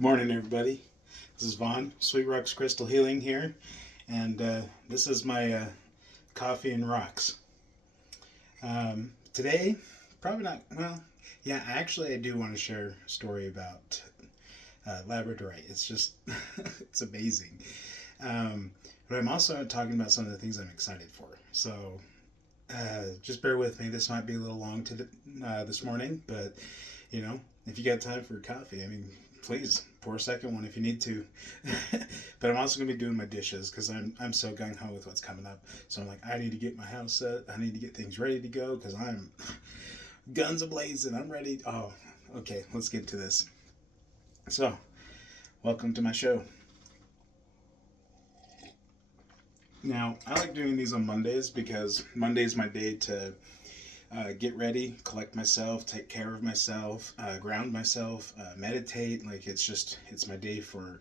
Good morning, everybody. This is Vaughn, Sweet Roxx Crystal Healing here, and this is my coffee and rocks. Today, probably not, well, yeah, actually, I do want to share a story about Labradorite. It's just, it's amazing. Um, but I'm also talking about some of the things I'm excited for. So just bear with me. This might be a little long this morning, but if you got time for coffee, I mean, please pour a second one if you need to. But I'm also gonna be doing my dishes because I'm so gung ho with what's coming up. So I'm like, I need to get my house set. I need to get things ready to go because I'm guns ablazing. I'm ready. Oh, okay. Let's get to this. So, welcome to my show. Now, I like doing these on Mondays because Monday is my day to get ready, collect myself, take care of myself, ground myself, meditate. Like it's my day for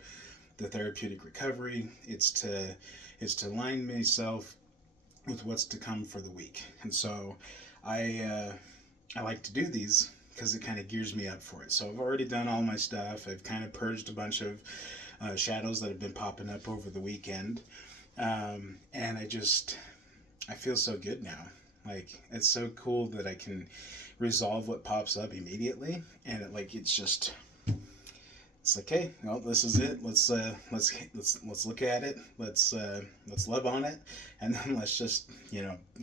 the therapeutic recovery. It's to align myself with what's to come for the week. And so I like to do these because it kind of gears me up for it. So I've already done all my stuff. I've kind of purged a bunch of shadows that have been popping up over the weekend. And I feel so good now. Like, it's so cool that I can resolve what pops up immediately, and it's like, hey, well, this is it. Let's look at it. Let's love on it, and then let's just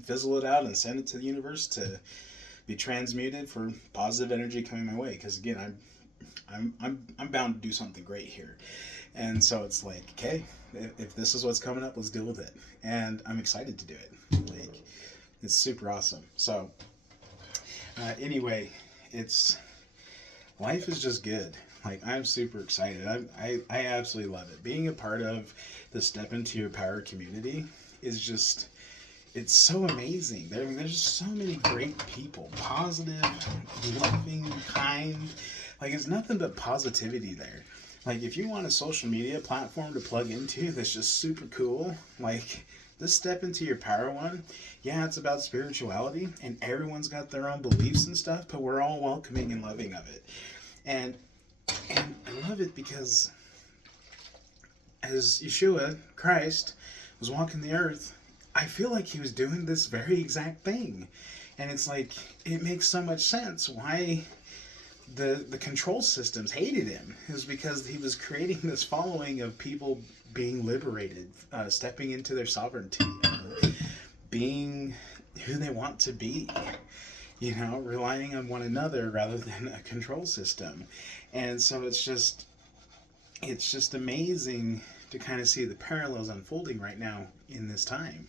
fizzle it out and send it to the universe to be transmuted for positive energy coming my way. Because again, I'm bound to do something great here. And so it's like, okay, if this is what's coming up, let's deal with it. And I'm excited to do it. Like, it's super awesome. So, anyway, life is just good. Like, I'm super excited. I absolutely love it. Being a part of the Step Into Your Power community is just, it's so amazing. There's just so many great people, positive, loving, kind. Like, it's nothing but positivity there. Like, if you want a social media platform to plug into that's just super cool, like this Step Into Your Power one, yeah, it's about spirituality and everyone's got their own beliefs and stuff, but we're all welcoming and loving of it. And I love it because as Yeshua, Christ, was walking the earth, I feel like he was doing this very exact thing. And it's like, it makes so much sense why the control systems hated him. It was because he was creating this following of people being liberated, stepping into their sovereignty, being who they want to be, relying on one another rather than a control system. And so it's just amazing to kind of see the parallels unfolding right now in this time.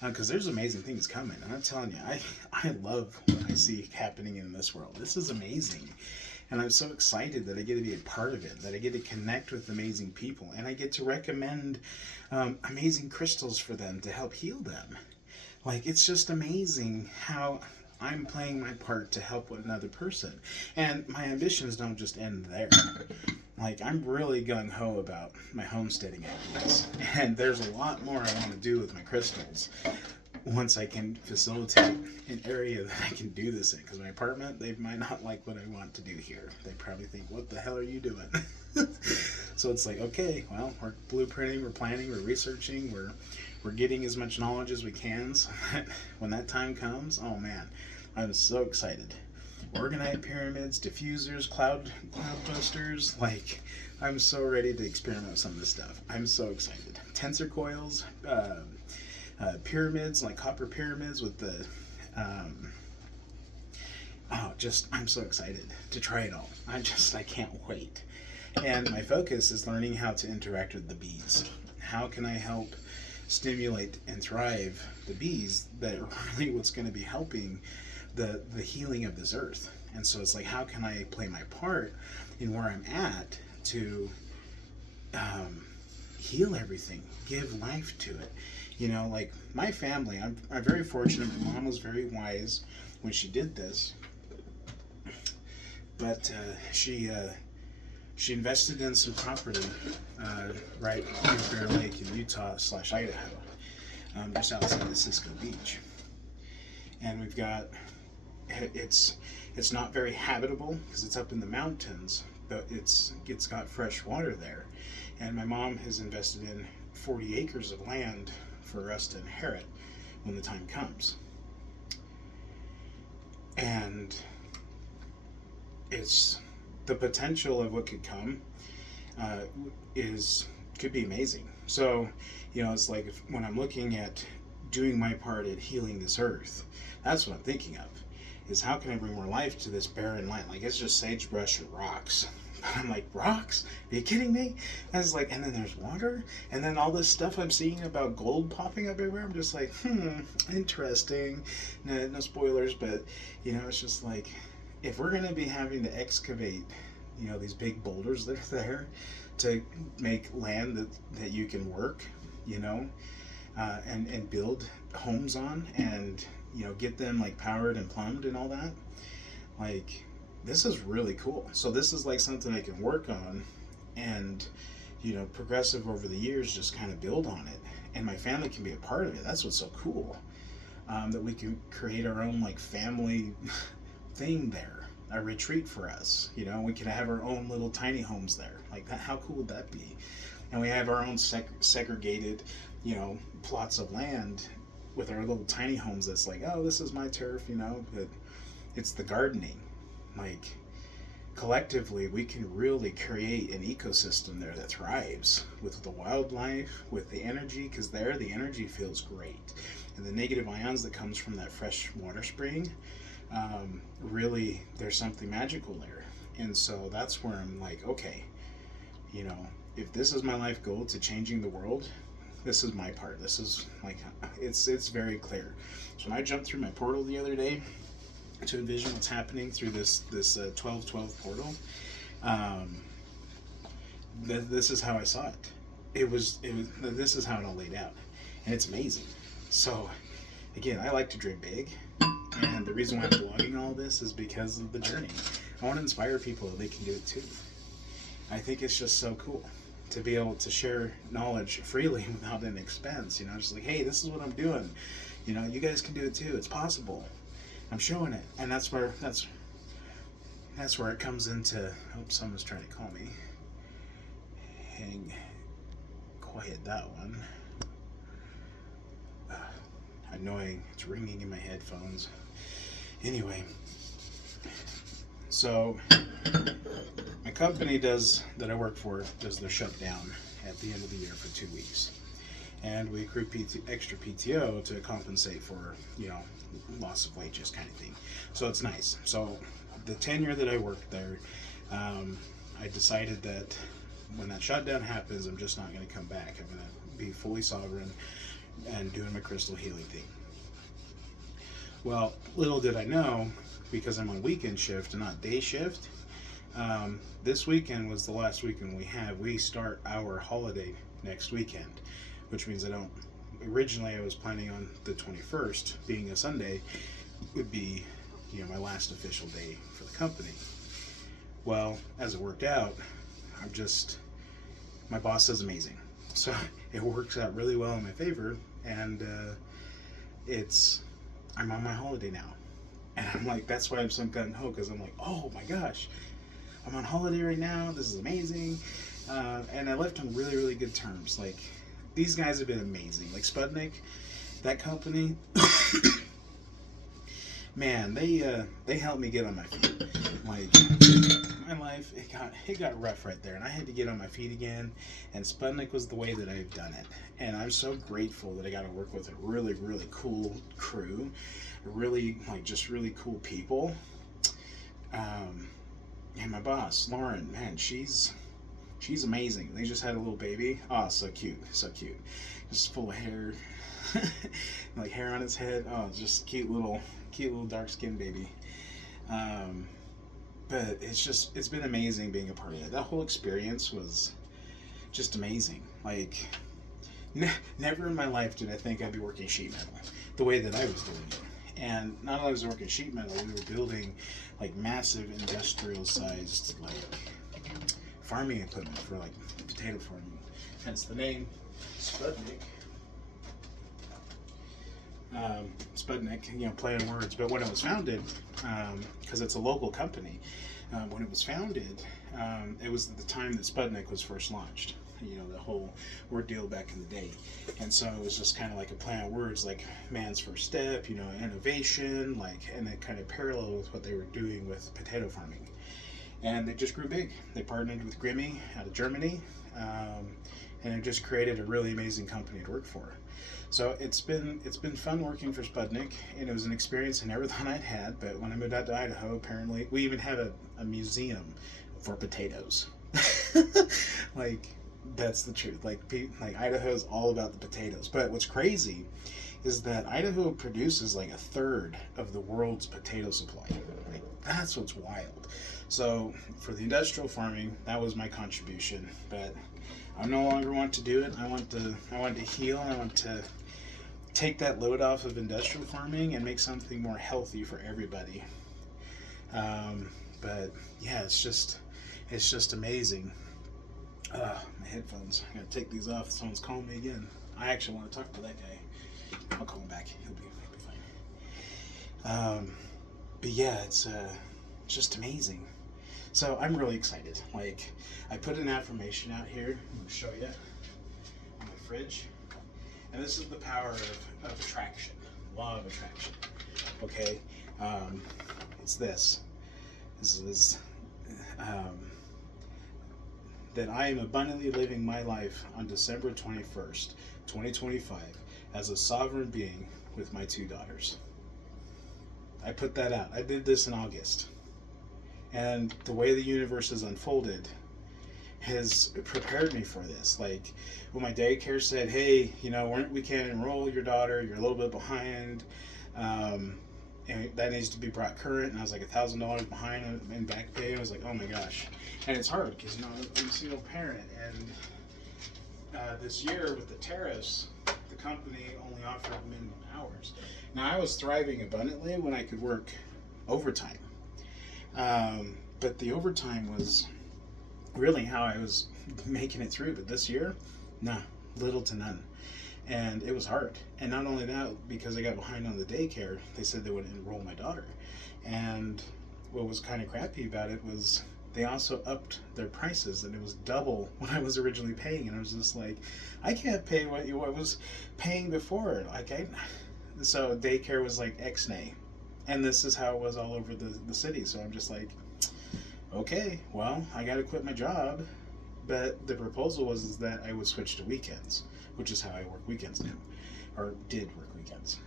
Because there's amazing things coming. And I'm telling you, I love what I see happening in this world. This is amazing. And I'm so excited that I get to be a part of it, that I get to connect with amazing people, and I get to recommend amazing crystals for them to help heal them. Like, it's just amazing how I'm playing my part to help another person. And my ambitions don't just end there. Like, I'm really gung-ho about my homesteading ideas. And there's a lot more I want to do with my crystals once I can facilitate an area that I can do this in. Because my apartment, they might not like what I want to do here. They probably think, what the hell are you doing? So it's like, okay, well, we're blueprinting, we're planning, we're researching, we're getting as much knowledge as we can, so that when that time comes, oh man, I'm so excited. Orgonite pyramids, diffusers, cloud busters, like, I'm so ready to experiment with some of this stuff. I'm so excited. Tensor coils, pyramids, like copper pyramids with the I'm so excited to try it all. I can't wait. And my focus is learning how to interact with the bees. How can I help stimulate and thrive the bees that are really what's going to be helping the healing of this earth? And so it's like, how can I play my part in where I'm at to heal everything, give life to it? Like my family, I'm very fortunate. My mom was very wise when she did this, but she invested in some property right near Bear Lake in Utah/Idaho, just outside of Cisco Beach. And we've got, it's not very habitable because it's up in the mountains, it's got fresh water there, and my mom has invested in 40 acres of land for us to inherit when the time comes. And it's the potential of what could come could be amazing. So, it's like when I'm looking at doing my part at healing this earth, that's what I'm thinking of. Is how can I bring more life to this barren land? Like, it's just sagebrush and rocks. But I'm like, rocks? Are you kidding me? I was like, and then there's water? And then all this stuff I'm seeing about gold popping up everywhere, I'm just like, interesting. No spoilers, but, it's just like, if we're going to be having to excavate, these big boulders that are there to make land that you can work, and build homes on, and get them like powered and plumbed and all that, like, this is really cool. So this is like something I can work on, and progressive over the years, just kind of build on it, and my family can be a part of it. That's what's so cool, that we can create our own like family thing there, a retreat for us. We can have our own little tiny homes there. Like that, how cool would that be? And we have our own segregated plots of land with our little tiny homes. That's like, oh, this is my turf, but it's the gardening. Like, collectively we can really create an ecosystem there that thrives with the wildlife, with the energy, because there the energy feels great, and the negative ions that comes from that fresh water spring, really there's something magical there. And so that's where I'm like, okay, if this is my life goal to changing the world, this is my part. This is like, it's very clear. So when I jumped through my portal the other day to envision what's happening through this 12/12 portal, this is how I saw it. This is how it all laid out, and it's amazing. So again, I like to dream big, and the reason why I'm blogging all this is because of the journey. I want to inspire people that they can do it too. I think it's just so cool to be able to share knowledge freely without an expense. Just like, hey, this is what I'm doing. You guys can do it too. It's possible. I'm showing it, and that's where it comes into. Oh, someone's trying to call me. Hang quiet that one. Annoying. It's ringing in my headphones. Anyway, so my company that I work for does their shutdown at the end of the year for 2 weeks, and we accrue extra PTO to compensate for loss of wages kind of thing. So it's nice. So the tenure that I worked there, I decided that when that shutdown happens, I'm just not going to come back. I'm going to be fully sovereign and doing my crystal healing thing. Well, little did I know, because I'm on weekend shift and not day shift, this weekend was the last weekend we have. We start our holiday next weekend, which means originally I was planning on the 21st, being a Sunday, would be my last official day for the company. Well, as it worked out, my boss is amazing, so it works out really well in my favor, and I'm on my holiday now, and I'm like, that's why I'm so gung-ho, because I'm like, oh my gosh, I'm on holiday right now, this is amazing, and I left on really, really good terms. Like, these guys have been amazing. Like Sputnik, that company, man, they helped me get on my feet. Like, my life, it got rough right there, and I had to get on my feet again, and Sputnik was the way that I've done it. And I'm so grateful that I got to work with a really, really cool crew, really cool people. And my boss, Lauren, man, she's amazing. They just had a little baby. Oh, so cute. Just full of hair, like hair on its head. Oh, just cute little dark skinned baby. But it's been amazing being a part of it. That whole experience was just amazing. Like, never in my life did I think I'd be working sheet metal the way that I was doing it. And not only was I working sheet metal, we were building like massive industrial sized like farming equipment for like potato farming. Hence the name Sputnik. Sputnik, play on words. But when it was founded, because it's a local company, when it was founded, It was the time that Sputnik was first launched. You know, the whole ordeal back in the day. And so it was just kind of like a play on words, like man's first step, you know, innovation, like, and it kind of paralleled with what they were doing with potato farming. And they just grew big. They partnered with Grimmy out of Germany, and it just created a really amazing company to work for. So it's been fun working for Sputnik, and it was an experience I never thought I'd had. But when I moved out to Idaho, apparently we even have a museum for potatoes. Like, that's the truth. Like Idaho is all about the potatoes. But what's crazy is that Idaho produces like a third of the world's potato supply. Like, that's what's wild. So for the industrial farming, that was my contribution. But I no longer want to do it. I want to heal. I want to take that load off of industrial farming and make something more healthy for everybody. But yeah, it's just amazing. My headphones. I gotta take these off. Someone's calling me again. I actually want to talk to that guy. I'll call him back. He'll be fine. But yeah, it's just amazing. So I'm really excited. Like, I put an affirmation out here. I'm gonna show you on my fridge. And this is the power of attraction, law of attraction. Okay, it's this. This is that I am abundantly living my life on December 21st, 2025, as a sovereign being with my 2 daughters. I put that out. I did this in August. And the way the universe has unfolded has prepared me for this. Like, when my daycare said, hey, you know, we can't enroll your daughter, you're a little bit behind, and that needs to be brought current, and I was like $1,000 behind in back pay. I was like, oh my gosh. And it's hard because, you know, I'm a single parent, and this year with the tariffs, the company only offered minimum hours. Now, I was thriving abundantly when I could work overtime, but the overtime was really how I was making it through. But this year, nah, little to none. And it was hard. And not only that, because I got behind on the daycare, they said they would enroll my daughter. And what was kind of crappy about it was they also upped their prices, and it was double what I was originally paying. And I was just like, I can't pay what I was paying before. So daycare was like X-nay. And this is how it was all over the city. So I'm just like, okay, well, I got to quit my job. But the proposal was that I would switch to weekends, which is how I work weekends now, or did work weekends.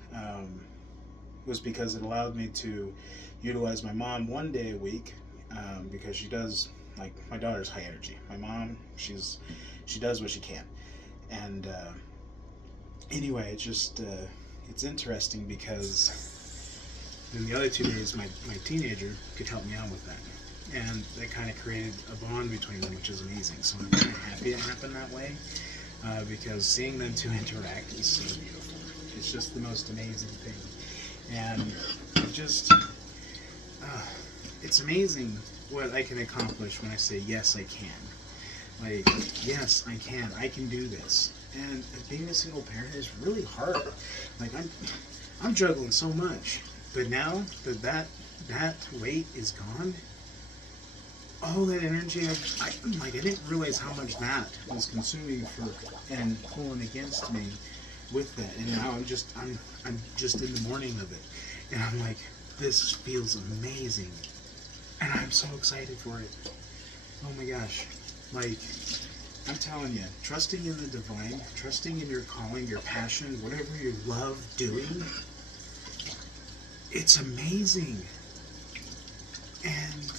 Was because it allowed me to utilize my mom 1 day a week, because she does, like, my daughter's high energy. My mom, she does what she can. And anyway, it's just, it's interesting because then the other 2 days, my teenager could help me out with that. And that kind of created a bond between them, which is amazing. So I'm kind of happy it happened that way, because seeing them two interact is so beautiful. It's just the most amazing thing. And it's amazing what I can accomplish when I say, yes, I can. Like, yes, I can do this. And being a single parent is really hard. Like, I'm juggling so much. But now that weight is gone, all that energy, I didn't realize how much that was consuming and pulling against me with that. And now I'm just in the morning of it, and I'm like, this feels amazing, and I'm so excited for it. Oh my gosh, like, I'm telling you, trusting in the divine, trusting in your calling, your passion, whatever you love doing, it's amazing. And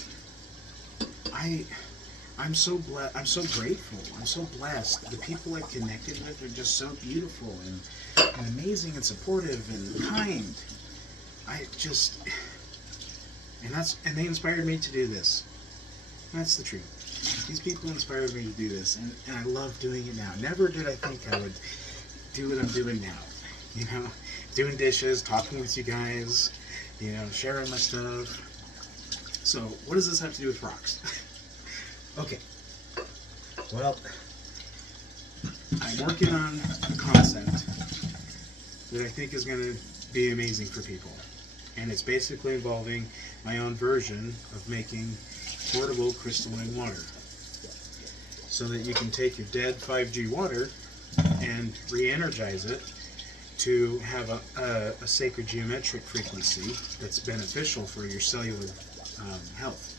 I'm so grateful. I'm so blessed. The people I've connected with are just so beautiful and amazing and supportive and kind. And they inspired me to do this. That's the truth. These people inspired me to do this, and I love doing it now. Never did I think I would do what I'm doing now. You know, doing dishes, talking with you guys, you know, sharing my stuff. So, what does this have to do with Roxx? Okay. Well, I'm working on a concept that I think is going to be amazing for people. And it's basically involving my own version of making portable crystalline water, so that you can take your dead 5G water and re-energize it to have a sacred geometric frequency that's beneficial for your cellular health,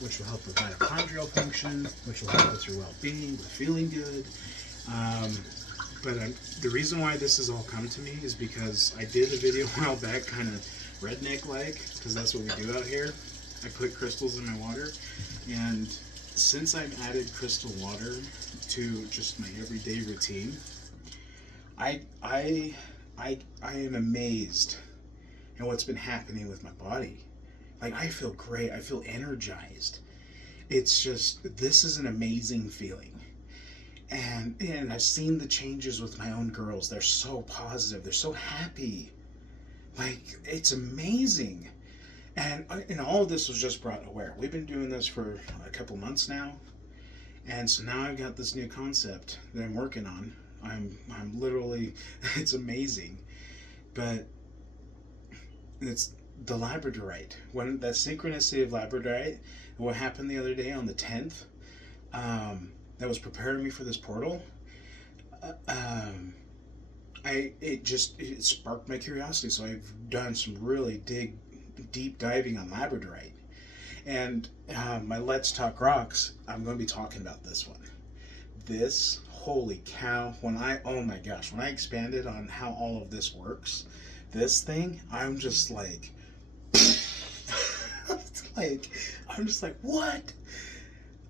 which will help with mitochondrial function, which will help with your well-being, with feeling good. But the reason why this has all come to me is because I did a video a while back, kind of redneck-like, because that's what we do out here. I put crystals in my water, and since I've added crystal water to just my everyday routine, I am amazed at what's been happening with my body. Like, I feel great. I feel energized. It's just, this is an amazing feeling. And I've seen the changes with my own girls. They're so positive. They're so happy. Like, it's amazing. And all of this was just brought aware. We've been doing this for a couple months now. And so now I've got this new concept that I'm working on. I'm literally, it's amazing. But it's the Labradorite. When that synchronicity of Labradorite, what happened the other day on the 10th, that was preparing me for this portal, it sparked my curiosity. So I've done some really deep diving on Labradorite. And my Let's Talk Roxx, I'm going to be talking about this one. This, holy cow, oh my gosh, when I expanded on how all of this works, this thing, I'm just like, I'm just like, what?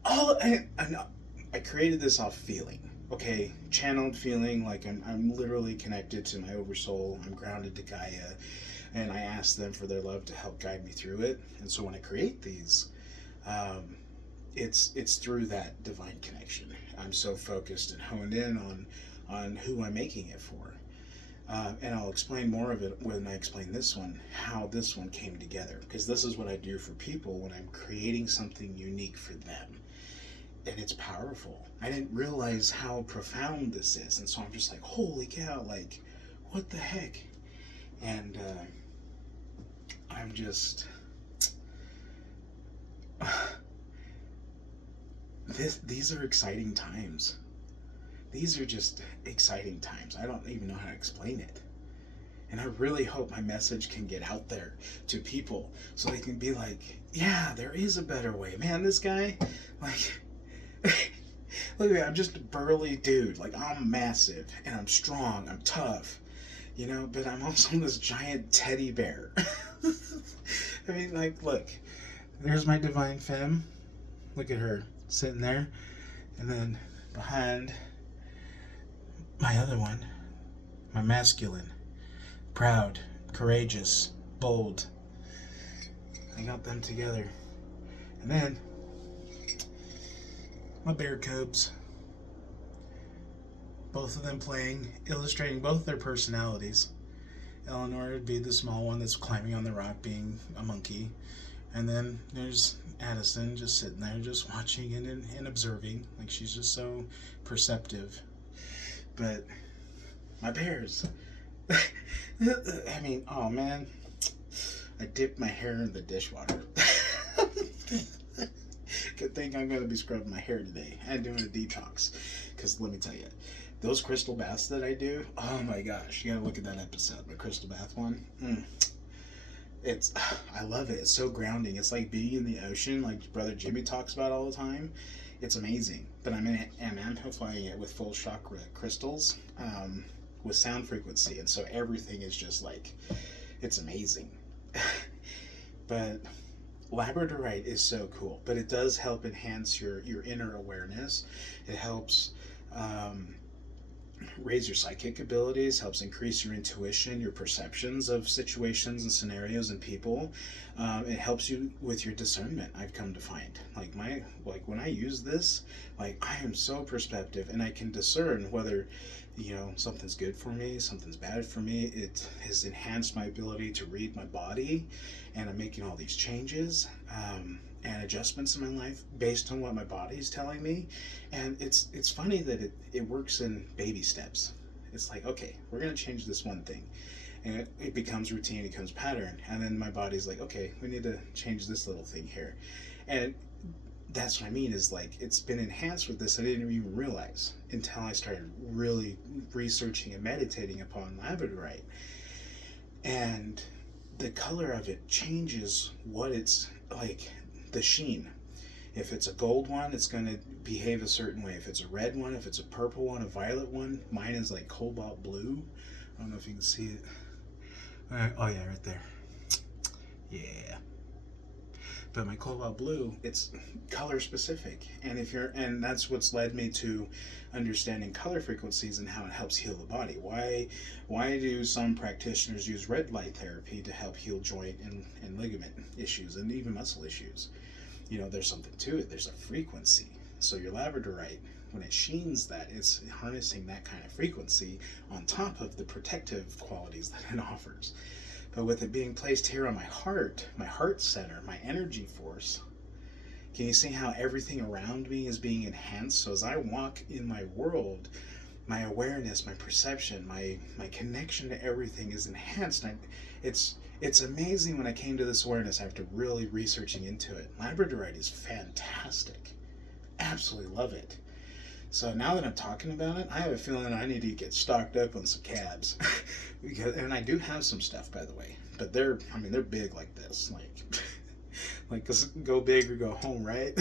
I created this off feeling, okay? Channeled feeling, like I'm literally connected to my oversoul. I'm grounded to Gaia, and I ask them for their love to help guide me through it. And so when I create these, it's through that divine connection. I'm so focused and honed in on who I'm making it for. And I'll explain more of it when I explain this one, how this one came together. Because this is what I do for people when I'm creating something unique for them. And it's powerful. I didn't realize how profound this is. And so I'm just like, holy cow, like, what the heck? And I'm just... These are exciting times. These are just exciting times. I don't even know how to explain it. And I really hope my message can get out there to people so they can be like, yeah, there is a better way. Man, this guy, like, look at me, I'm just a burly dude. Like, I'm massive and I'm strong, I'm tough, you know, but I'm also this giant teddy bear. I mean, like, look, there's my divine femme. Look at her sitting there. And then behind my other one, my masculine, proud, courageous, bold. I got them together. And then my bear cubs. Both of them playing, illustrating both their personalities. Eleanor would be the small one that's climbing on the rock, being a monkey. And then there's Addison just sitting there, just watching and observing. Like, she's just so perceptive. But my bears. I mean, oh man. I dipped my hair in the dishwater. Good thing I'm going to be scrubbing my hair today and doing a detox. Because let me tell you, those crystal baths that I do, oh my gosh, you got to look at that episode, the crystal bath one. I love it. It's so grounding. It's like being in the ocean, like Brother Jimmy talks about all the time. It's amazing. But I'm amplifying it with full chakra crystals, with sound frequency, and so everything is just like, it's amazing. But Labradorite is so cool, but it does help enhance your inner awareness. It helps raise your psychic abilities, helps increase your intuition, your perceptions of situations and scenarios and people. It helps you with your discernment, I've come to find. Like when I use this, like, I am so perceptive and I can discern whether, you know, something's good for me, something's bad for me. It has enhanced my ability to read my body, and I'm making all these changes and adjustments in my life based on what my body is telling me. And it's funny that it works in baby steps. It's like, okay, we're going to change this one thing. And it becomes routine, it becomes pattern. And then my body's like, okay, we need to change this little thing here. And that's what I mean is like it's been enhanced with this. I didn't even realize until I started really researching and meditating upon Labradorite. And the color of it changes what it's like, the sheen. If it's a gold one, it's going to behave a certain way. If it's a red one, if it's a purple one, a violet one, mine is like cobalt blue. I don't know if you can see it. Oh yeah, right there. Yeah. But my cobalt blue, it's color specific, and that's what's led me to understanding color frequencies and how it helps heal the body. Why do some practitioners use red light therapy to help heal joint and ligament issues and even muscle issues? You know, there's something to it. There's a frequency. So your Labradorite, when it sheens that, it's harnessing that kind of frequency on top of the protective qualities that it offers. But with it being placed here on my heart center, my energy force, can you see how everything around me is being enhanced? So as I walk in my world, my awareness, my perception, my connection to everything is enhanced. And it's amazing when I came to this awareness after really researching into it. Labradorite is fantastic. Absolutely love it. So now that I'm talking about it, I have a feeling I need to get stocked up on some cabs. And I do have some stuff, by the way. But they're big like this. Like go big or go home, right?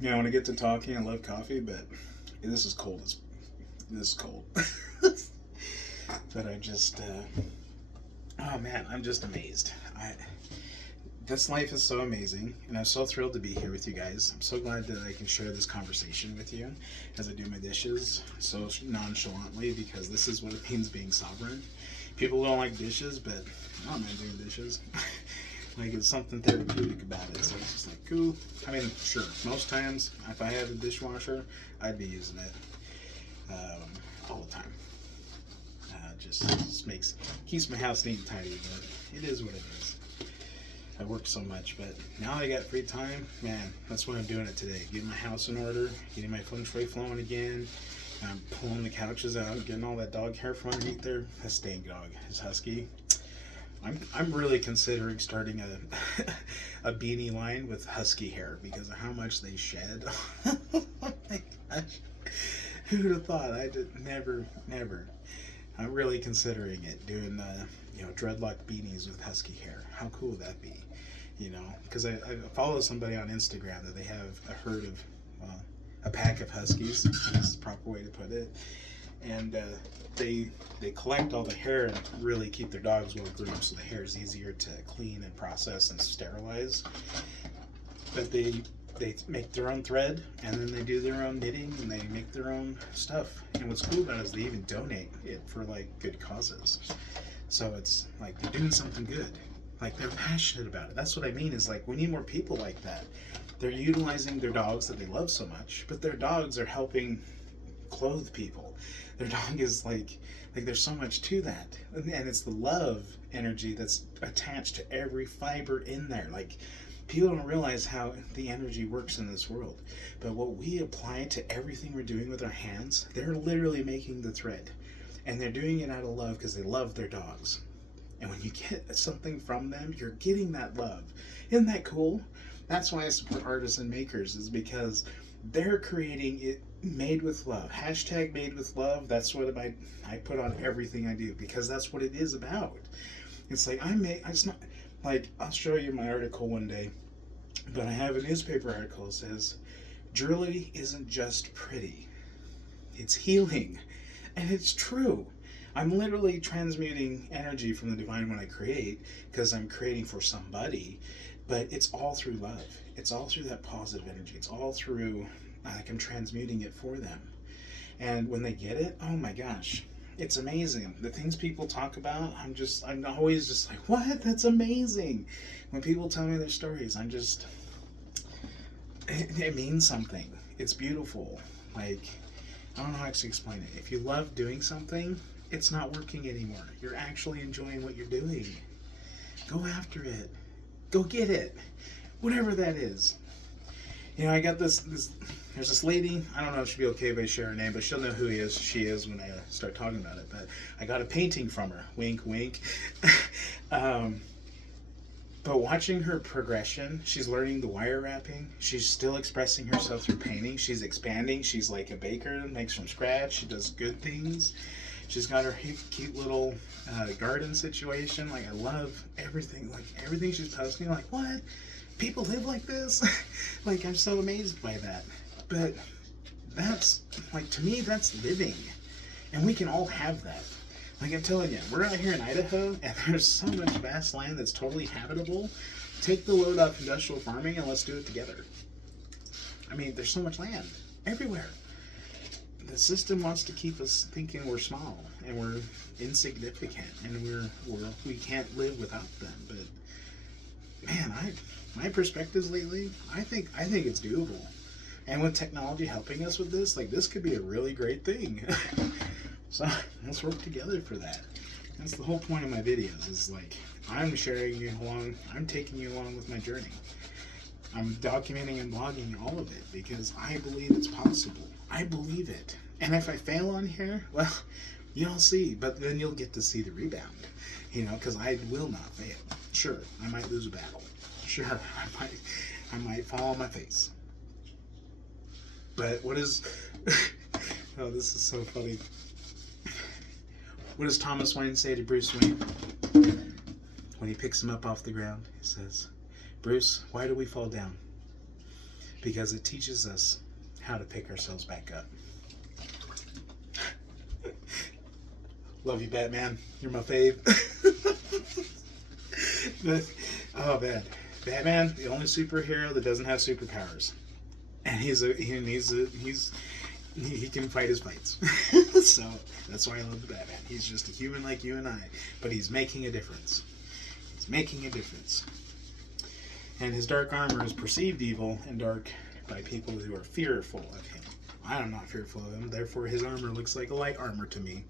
When I get to talking, I love coffee, but this is cold. This is cold. But I just, oh man, I'm just amazed. This life is so amazing, and I'm so thrilled to be here with you guys. I'm so glad that I can share this conversation with you as I do my dishes so nonchalantly, because this is what it means being sovereign. People don't like dishes, but I don't mind doing dishes. Like, it's something therapeutic about it, so it's just like, cool. I mean, sure, most times, if I had a dishwasher, I'd be using it all the time. Just keeps my house neat and tidy, but it is what it is. I work so much, but now I got free time, man, that's why I'm doing it today. Getting my house in order, getting my feng shui flowing again. I'm pulling the couches out, getting all that dog hair from underneath there. That stank dog, his husky. I'm really considering starting a beanie line with husky hair because of how much they shed. Oh my gosh. Who would have thought? I did never. I'm really considering it, doing dreadlock beanies with husky hair. How cool would that be? Because I follow somebody on Instagram that they have a herd of, a pack of huskies, is the proper way to put it, and they collect all the hair and really keep their dogs well groomed, so the hair is easier to clean and process and sterilize. But they make their own thread, and then they do their own knitting, and they make their own stuff. And what's cool about it is they even donate it for good causes. So it's like they're doing something good. Like, they're passionate about it. That's what I mean, is we need more people like that. They're utilizing their dogs that they love so much, but their dogs are helping clothe people. Their dog is there's so much to that. And it's the love energy that's attached to every fiber in there. People don't realize how the energy works in this world. But what we apply to everything we're doing with our hands, they're literally making the thread. And they're doing it out of love because they love their dogs. And when you get something from them, you're getting that love. Isn't that cool? That's why I support artists and makers, is because they're creating it made with love. Hashtag made with love. That's what I put on everything I do, because that's what it is about. It's I'll show you my article one day, but I have a newspaper article that says, jewelry isn't just pretty, it's healing. And it's true. I'm literally transmuting energy from the divine when I create, because I'm creating for somebody, but it's all through love. It's all through that positive energy. It's all through, I'm transmuting it for them. And when they get it, oh my gosh, it's amazing. The things people talk about, I'm always just like, what? That's amazing. When people tell me their stories, it means something. It's beautiful. I don't know how to explain it. If you love doing something, it's not working anymore. You're actually enjoying what you're doing. Go after it. Go get it. Whatever that is. I got this there's this lady, I don't know if she'll be okay if I share her name, but she'll know who she is when I start talking about it. But I got a painting from her, wink, wink. But watching her progression, she's learning the wire wrapping. She's still expressing herself through painting. She's expanding. She's like a baker, makes from scratch. She does good things. She's got her cute little garden situation. Like, I love everything. Like, everything she's posting. Like, what? People live like this? Like, I'm so amazed by that. But that's, like, to me, that's living. And we can all have that. Like I'm telling you, we're out here in Idaho, and there's so much vast land that's totally habitable. Take the load off industrial farming, and let's do it together. I mean, there's so much land everywhere. The system wants to keep us thinking we're small and we're insignificant, and we can't live without them. But man, my perspectives lately, I think it's doable. And with technology helping us with this, like, this could be a really great thing. So let's work together for that. That's the whole point of my videos, is like, I'm sharing you along, I'm taking you along with my journey. I'm documenting and blogging all of it because I believe it's possible. I believe it. And if I fail on here, well, you'll see, but then you'll get to see the rebound, you know, because I will not fail. Sure, I might lose a battle. Sure, I might fall on my face. But what is, oh, this is so funny. What does Thomas Wayne say to Bruce Wayne when he picks him up off the ground? He says, Bruce, why do we fall down? Because it teaches us how to pick ourselves back up. Love you, Batman. You're my fave. But, oh man, Batman, the only superhero that doesn't have superpowers, and he can fight his fights. So that's why I love the Batman. He's just a human like you and I, but he's making a difference. He's making a difference. And his dark armor is perceived evil and dark by people who are fearful of him. I am not fearful of him, therefore his armor looks like a light armor to me.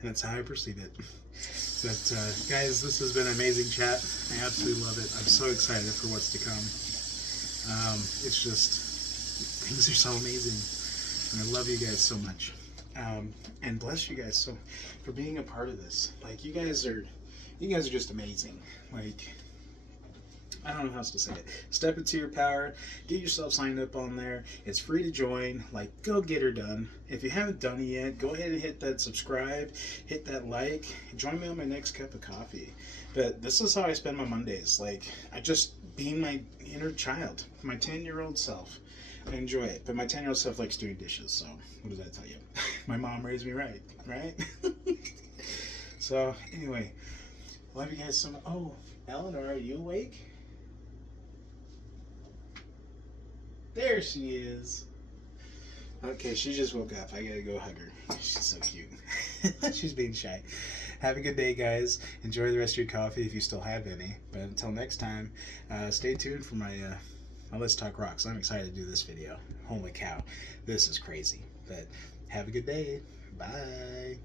And that's how I perceive it. But guys, this has been an amazing chat. I absolutely love it. I'm so excited for what's to come. It's just, things are so amazing. And I love you guys so much. And bless you guys so for being a part of this. Like, you guys are just amazing. Like, I don't know how else to say it. Step into your power. Get yourself signed up on there. It's free to join. Like, go get her done. If you haven't done it yet, go ahead and hit that subscribe. Hit that like. Join me on my next cup of coffee. But this is how I spend my Mondays. Like, I just being my inner child. My 10-year-old self. I enjoy it. But my 10-year-old self likes doing dishes. So, what does that tell you? My mom raised me right? So, anyway. Love you guys so much. Oh, Eleanor, are you awake? There she is. Okay, she just woke up. I gotta go hug her. She's so cute. She's being shy. Have a good day, guys. Enjoy the rest of your coffee if you still have any. But until next time, stay tuned for my Let's Talk Roxx. I'm excited to do this video. Holy cow. This is crazy. But have a good day. Bye.